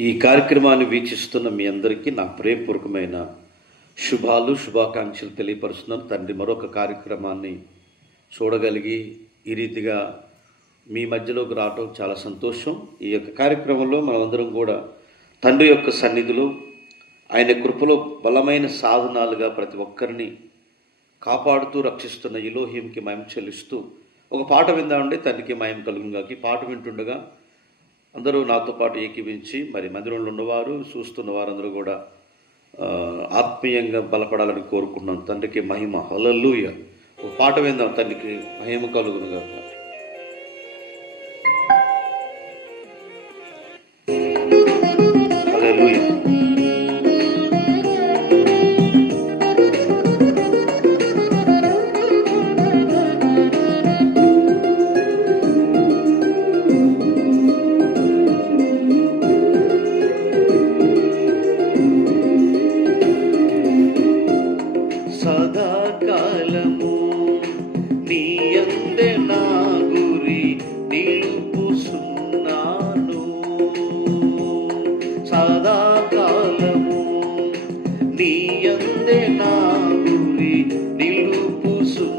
ఈ కార్యక్రమాన్ని వీక్షిస్తున్న మీ అందరికీ నా ప్రేమపూర్వకమైన శుభాకాంక్షలు తెలియపరుస్తున్నాను. తండ్రి మరొక కార్యక్రమాన్ని చూడగలిగి ఈ రీతిగా మీ మధ్యలోకి రావటం చాలా సంతోషం. ఈ యొక్క కార్యక్రమంలో మనమందరం కూడా తండ్రి యొక్క సన్నిధిలో ఆయన కృపలో బలమైన సాధనాలుగా ప్రతి ఒక్కరిని కాపాడుతూ రక్షిస్తున్న ఎలోహీంకి మహిమ చెల్లిస్తూ ఒక పాట విందామండి. తండ్రికి మహిమ కలుగుగాక. ఈ పాట వింటుండగా అందరూ నాతో పాటు ఏకీవించి మరి మందిరంలో ఉన్నవారు చూస్తున్న వారందరూ కూడా ఆత్మీయంగా బలపడాలని కోరుకున్నాం. తండ్రికి మహిమ. హల్లెలూయా. ఒక పాట విందాం. తండ్రికి మహిమ కలుగునుగాక. హల్లెలూయా. సదాకాలము నీ యందే నా గురి నిలుపుచున్నాను. సదాకాలము నీ యందే నా గురి నిలుపుచున్నాను.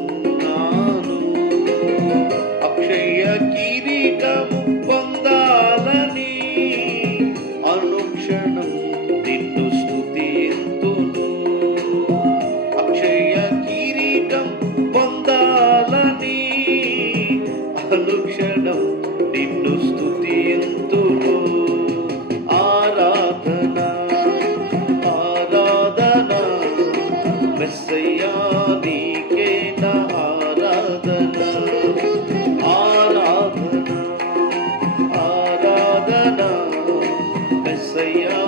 అక్షయ కిరీటము పొందాలని అనుక్షణం నిన్ను స్తుతింతును. పొందాలని అనుక్షణం నిన్ను స్తుతింతును. ఆరాధన ఆరాధన మెస్సయ్యా నీకే నా ఆరాధన. ఆరాధన ఆరాధన మెస్సయ్యా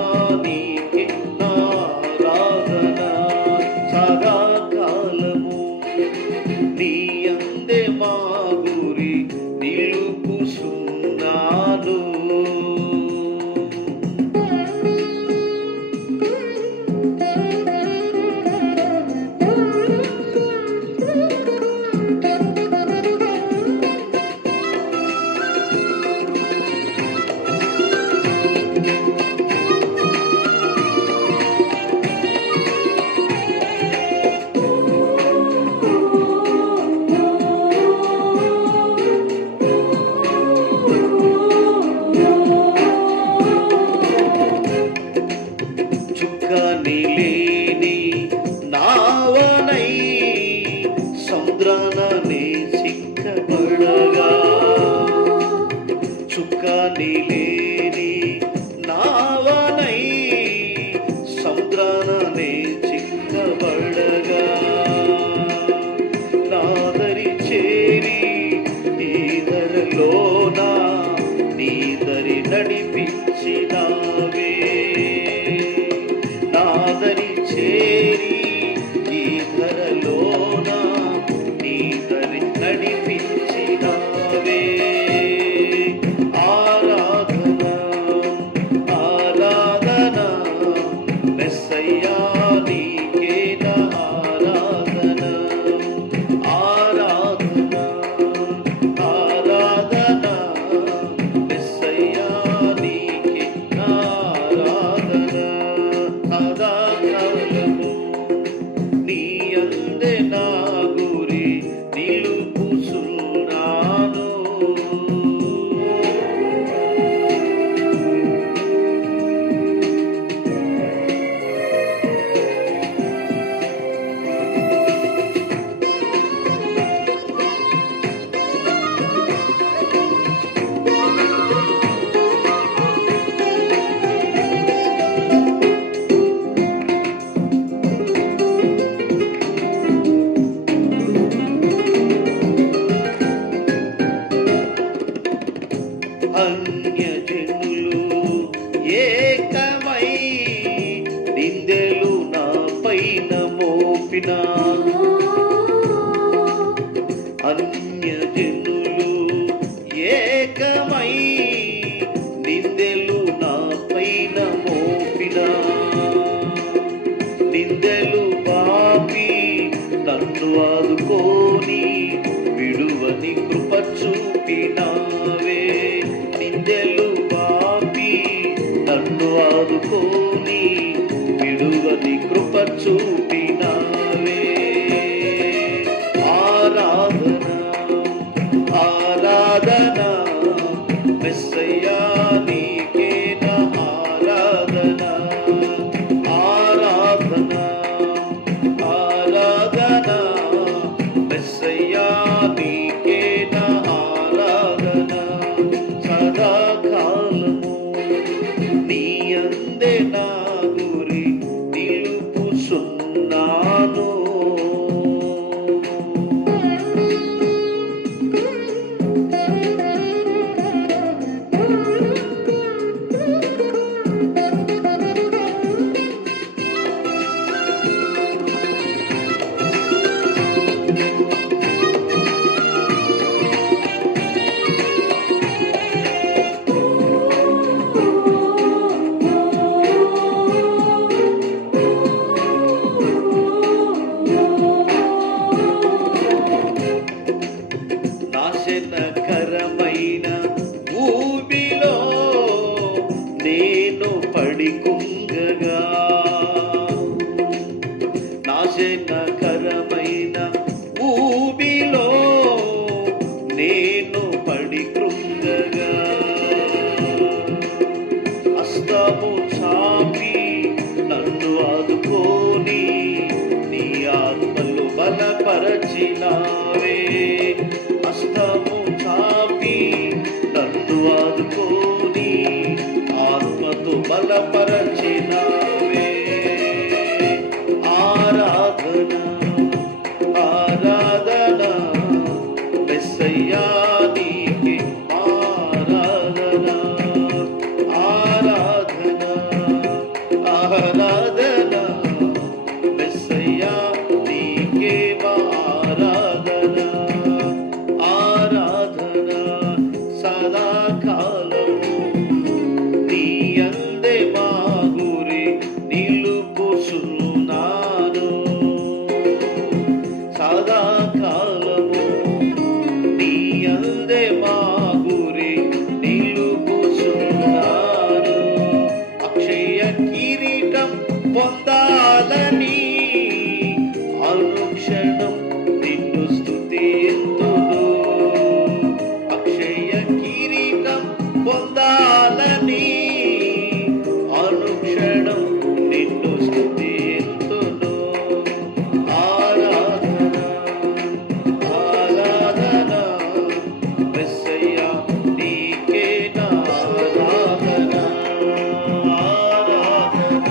నీకే నా ఆరాధన. సదాకాలము నీ యందే మా గురి నిలుపుచున్నాను. లేని నావనై సముద్రాననే చిక్కబడగా, చుక్కని లేని నావనై సముద్రాననే చిక్కబడగా, నాదరి చేరి ఈ ధరలోన నీ దరి నడిపించినావే. నాదరి చేరి ఈ ధరలోన నీ దరి నడిపించినావే. ఆరాధన ఆరాధన మెస్సయ్యా నీకే నా ఆరాధన. ఆరాధన ఆరాధన మెస్సయ్యా నీకే నా ఆరాధన. సదాకాలము నీ యందే నా గురి నిలుపుచున్నాను. అన్యజనులు ఏకమై నిందెలు నా పైన మోపిన, అన్యజనులు ఏకమై నిందెలు నా పైన మోపిన, నిందెలు పాపి నన్ను ఆదుకోని విడువని కృప చూపినావే. నిందెలు పాపి నన్ను నన్ను ఆదుకోని విడువని కృప చూపినావే. ఆరాధన ఆరాధన మెస్సయ్యా నీకే నా ఆరాధన. ఆరాధన ఆరాధన మెస్సయ్యా నీకే నా ఆరాధన. సదాకాలము నీ అందే నా గురి నిలుపుచున్నాను. నాశనకరమైన ఊబిలో నేను పడికుంగగా, నాశనకరమైన ఊబిలో నేను పడికుంగగా, హస్తము చాపి నన్ను ఆదుకోని నీ ఆత్మలు బలపరచినావే. హస్తము చాపి నన్ను ఆదుకోని ఆత్మతో బలపరచినావే. ఆరాధన ఆరాధన మెస్సయ్యా నీకే ఆరాధన. ఆరాధన ఆరాధన మెస్సయ్యా నీకే ఆరాధన. ఆరాధన సదాకాలము నీ అందే మా గురి నిలుపుచున్నాను. సదాకాలము నీ అందే మా గురి నిలుపుచున్నాను. అక్షయ కిరీటం పొందాలని అనుక్షణం నిన్ను స్తుతింతును. అక్షయ కిరీటం పొందాలని అనుక్షణం నిన్ను స్తుతింతును. ఆరాధన ఆరాధన మెస్సయ్యా నీకే నా ఆరాధన. ఆరాధన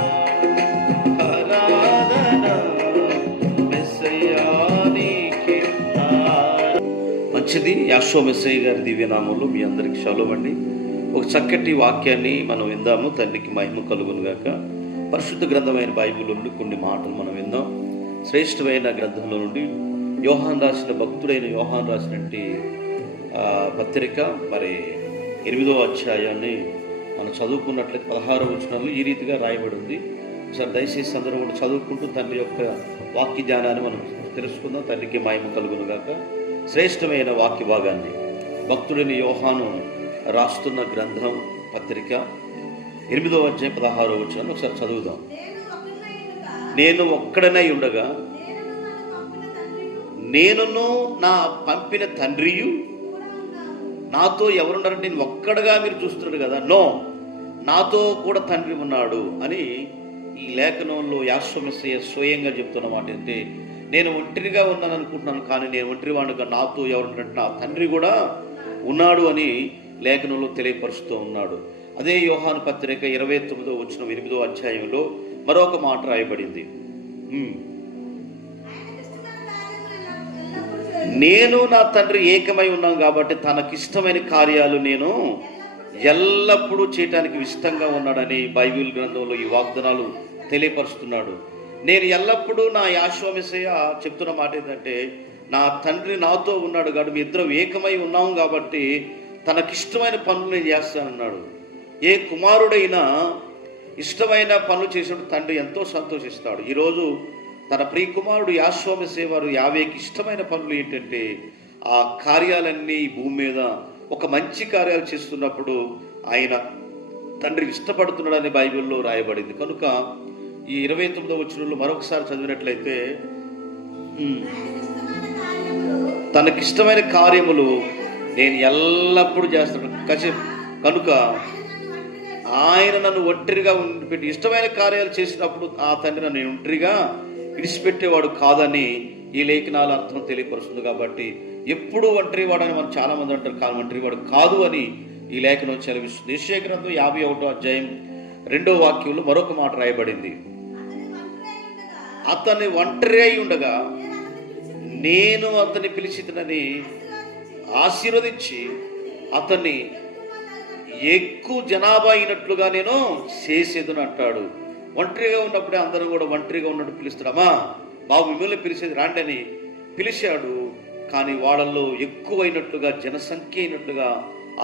ఆరాధన మెస్సయ్యా నీకే నా. మంచిది. యాషో మెస్సయ్య గారి దివ్యనామంలో మీ అందరికి షలోమ్ అండి. ఒక చక్కటి వాక్యాన్ని మనం విందాము. తండ్రికి మహిమ కలుగును గాక. పరిశుద్ధ గ్రంథమైన బైబిల్ నుండి కొన్ని మాటలు మనం విందాం. శ్రేష్టమైన గ్రంథంలో నుండి యోహాన్ రాసిన భక్తుడైన యోహాన్ రాసినటువంటి పత్రిక మరి 8వ అధ్యాయాన్ని మనం చదువుకున్నట్లయితే 16వ వచనంలో ఈ రీతిగా రాయబడి ఉంది. ఒకసారి దయచేసి అందరూ కూడా చదువుకుంటూ తండ్రి యొక్క వాక్య జ్ఞానాన్ని మనం తెలుసుకుందాం. తండ్రికి మహిమ కలుగును గాక. శ్రేష్టమైన వాక్య భాగాన్ని భక్తుడైన యోహాను రాస్తున్న గ్రంథం పత్రిక 8వ అధ్యాయం 16వ వచనం ఒకసారి చదువుదాం. నేను ఒక్కడనై ఉండగా నేనును నా పంపిన తండ్రియు నాతో ఎవరున్నారంటే నేను ఒక్కడగా మీరు చూస్తున్నాడు కదా. నో, నాతో కూడా తండ్రి ఉన్నాడు అని ఈ లేఖనంలో యాషో మెస్సయ్య స్వయంగా చెప్తున్న మాట ఏంటంటే, నేను ఒంటరిగా ఉన్నాను అనుకుంటున్నాను, కానీ నేను ఒంటరి వాడుగా నాతో ఎవరున్నారంటే నా తండ్రి కూడా ఉన్నాడు అని లేఖనంలో తెలియపరుస్తూ ఉన్నాడు. అదే యోహాను పత్రిక 29వ వచనం 8వ అధ్యాయంలో మరొక మాట రాయబడింది. నేను నా తండ్రి ఏకమై ఉన్నాం కాబట్టి తనకిష్టమైన కార్యాలు నేను ఎల్లప్పుడూ చేయటానికి ఇష్టంగా ఉన్నాడని బైబిల్ గ్రంథంలో ఈ వాగ్దానాలు తెలియపరుస్తున్నాడు. నేను ఎల్లప్పుడూ నా యాషో మెస్సయ్య చెప్తున్న మాట ఏంటంటే, నా తండ్రి నాతో ఉన్నాడు కాబట్టి మీ ఇద్దరం ఏకమై ఉన్నాం కాబట్టి తనకిష్టమైన పనులు నేను చేస్తానన్నాడు. ఏ కుమారుడైనా ఇష్టమైన పనులు చేసినప్పుడు తండ్రి ఎంతో సంతోషిస్తాడు. ఈరోజు తన ప్రియ కుమారుడు యాషో మెస్సయ్య వారు యావేకి ఇష్టమైన పనులు ఏంటంటే, ఆ కార్యాలన్నీ భూమి మీద ఒక మంచి కార్యాలు చేస్తున్నప్పుడు ఆయన తండ్రి ఇష్టపడుతున్నాడని బైబిల్లో రాయబడింది. కనుక ఈ 29వ వచనంలో మరొకసారి చదివినట్లయితే, తనకిష్టమైన కార్యములు నేను ఎల్లప్పుడూ చేస్తాను. కనుక ఆయన నన్ను ఒంటరిగా పెట్టి ఇష్టమైన కార్యాలు చేసినప్పుడు ఆ తండ్రి నన్ను ఒంటరిగా విడిచిపెట్టేవాడు కాదని ఈ లేఖనాల అర్థం తెలియపరుస్తుంది. కాబట్టి ఎప్పుడు ఒంటరి వాడని మనం చాలా మంది అంటారు, కానీ ఒంటరి వాడు కాదు అని ఈ లేఖనం చదివిస్తుంది. యెషయా గ్రంథం 51వ అధ్యాయం 2వ వాక్యంలో మరొక మాట రాయబడింది. అతన్ని ఒంటరి అయి ఉండగా నేను అతన్ని పిలిచినని ఆశీర్వదించి అతన్ని ఎక్కువ జనాభా అయినట్లుగా నేను చేసేదని అంటాడు. ఒంటరిగా ఉన్నప్పుడే అందరూ కూడా ఒంటరిగా ఉన్నట్టు పిలుస్తాడమ్మా బాబు మిమ్మల్ని పిలిచేది రాండి అని పిలిచాడు. కానీ వాళ్ళల్లో ఎక్కువైనట్లుగా జనసంఖ్య అయినట్లుగా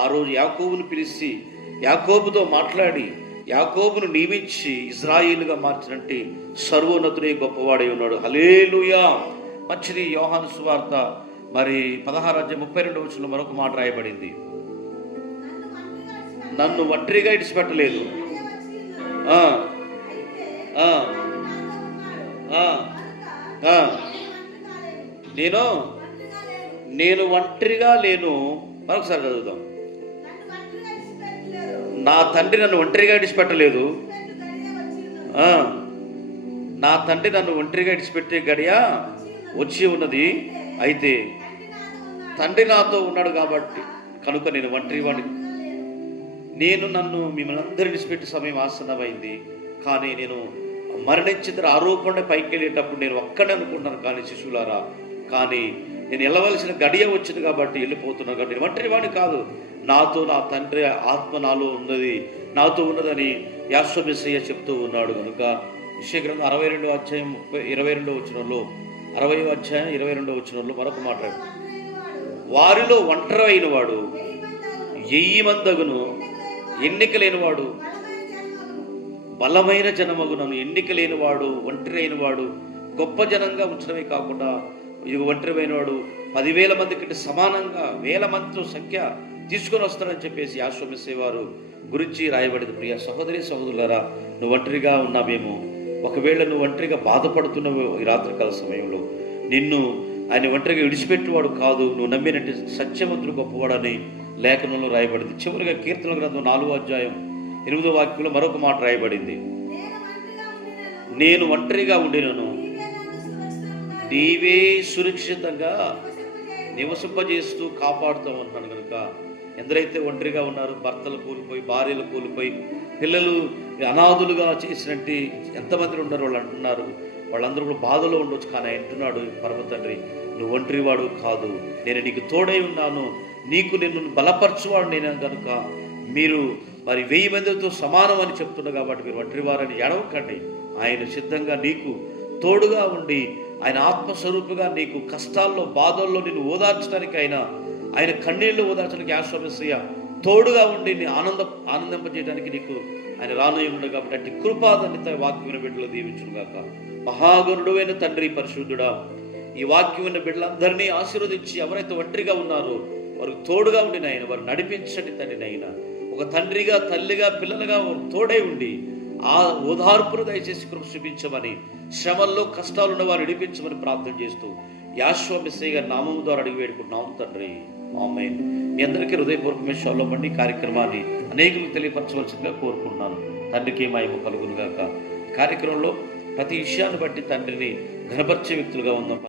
ఆ రోజు యాకోబును పిలిచి యాకోబుతో మాట్లాడి యాకోబును నియమించి ఇజ్రాయేలుగా మార్చినట్టు సర్వోన్నతుడే గొప్పవాడై ఉన్నాడు. హల్లెలూయా. మంచిది. యోహాను సువార్త 16:32 వచనంలో మరొక మాట రాయబడింది. నన్ను ఒంటరిగా ఇడిచిపెట్టలేదు, నేను ఒంటరిగా లేను. మరొకసారి చదువుదాం. నా తండ్రి నన్ను ఒంటరిగా ఇడిచిపెట్టలేదు, నా తండ్రి నన్ను ఒంటరిగా ఇడిచిపెట్టే గడియ వచ్చి ఉన్నది. అయితే తండ్రి నాతో ఉన్నాడు కాబట్టి కనుక నేను ఒంటరి వాడిని. నన్ను మిమ్మల్ని అందరూ విడిచిపెట్టే సమయం ఆసన్నమైంది. కానీ నేను మరణించిన ఆరోపణ పైకి వెళ్ళేటప్పుడు నేను ఒక్కడే అనుకుంటున్నాను. కానీ శిశువులారా, కానీ నేను వెళ్ళవలసిన గడియ వచ్చింది కాబట్టి వెళ్ళిపోతున్నాను. కాబట్టి నేను ఒంటరి వాడిని కాదు, నాతో నా తండ్రి ఆత్మ నాలో నాతో ఉన్నదని యేసు మెస్సయ్య చెప్తూ ఉన్నాడు. కనుక యెషయా గ్రంథం 62వ అధ్యాయం 22వ వచనంలో 60వ అధ్యాయం 22వ వచనంలో మరొక మాట, వారిలో ఒంటరి అయిన వాడు 1000 మందగును, ఎన్నిక లేనివాడు బలమైన జనమగునను. ఎన్నిక లేనివాడు ఒంటరి అయినవాడు గొప్ప జనంగా ఉంచడమే కాకుండా ఒంటరి అయినవాడు 10,000 మంది కంటే సమానంగా 1000 మందితో సంఖ్య తీసుకొని వస్తారని చెప్పేసి యేసు మెస్సయ్య వారు గురించి రాయబడింది. ప్రియ సహోదరి సహోదరులారా, నువ్వు ఒంటరిగా ఉన్నావేమో, ఒకవేళ నువ్వు ఒంటరిగా బాధపడుతున్నావు ఈ రాత్రికాల సమయంలో, నిన్ను ఆయన ఒంటరిగా విడిచిపెట్టేవాడు కాదు, నువ్వు నమ్మినట్టు సత్యవంతుడు గొప్పవాడని లేఖనంలో రాయబడింది. చివరిగా కీర్తనల గ్రంథం 4వ అధ్యాయం 8వ వాక్యంలో మరొక మాట రాయబడింది. నేను ఒంటరిగా ఉండినను నీవే సురక్షితంగా నివసింపజేస్తూ కాపాడుతావు అంటున్నాను. కనుక ఎందరైతే ఒంటరిగా ఉన్నారు, భర్తలు కోల్పోయి భార్యలు కోల్పోయి పిల్లలు అనాథులుగా చేసినట్టు ఎంతమంది ఉన్నారు వాళ్ళు అంటున్నారు. వాళ్ళందరూ కూడా బాధలో ఉండొచ్చు. కానీ అంటున్నాడు పరమ తండ్రి, నువ్వు ఒంటరి వాడు కాదు, నేను నీకు తోడై ఉన్నాను, నిన్ను బలపరచువాడు నేను. కనుక మీరు 1000 మందితో సమానం అని చెప్తున్నా కాబట్టి మీరు ఒంటరి వారని ఎడవకండి. ఆయన సిద్ధంగా నీకు తోడుగా ఉండి ఆయన ఆత్మస్వరూపుగా నీకు కష్టాల్లో బాధల్లో నిన్ను ఓదార్చడానికి ఆయన కన్నీళ్లు ఓదార్చడానికి యేసు మెస్సయ్య తోడుగా ఉండి నీ ఆనందింపజేయడానికి నీకు ఆయన రానున్నాడు. కాబట్టి అట్టి కృపాదన్నిత వాక్యమైన బిడ్డలు దీవించుగాక. మహాగణుడైన తండ్రి పరిశుద్ధుడా, ఈ వాక్యమైన బిడ్డలందరినీ ఆశీర్వదించి ఎవరైతే ఒంటరిగా ఉన్నారో వారికి తోడుగా ఉండి నాయన వారు నడిపించండి తండ్రి. నైనా ఒక తండ్రిగా తల్లిగా పిల్లలుగా తోడై ఉండి ఆ ఓదార్పును దయచేసి కృప చూపించమని, శ్రమల్లో కష్టాలున్న వారు నడిపించమని ప్రార్థన చేస్తూ యేసు మెస్సయ్య గారి నామం ద్వారా అడిగి వేడుకుంటున్నాం తండ్రి. ఆమేన్. మీ అందరికీ హృదయపూర్వకమైన షాలోమండి కార్యక్రమాన్ని అనేకులకు తెలియపరచవలసిందిగా కోరుకుంటున్నాను. తండ్రికి మహిమ కలుగును గాక. కార్యక్రమంలో ప్రతి విషయాన్ని బట్టి తండ్రిని ఘనపరిచే వ్యక్తులుగా ఉందాం.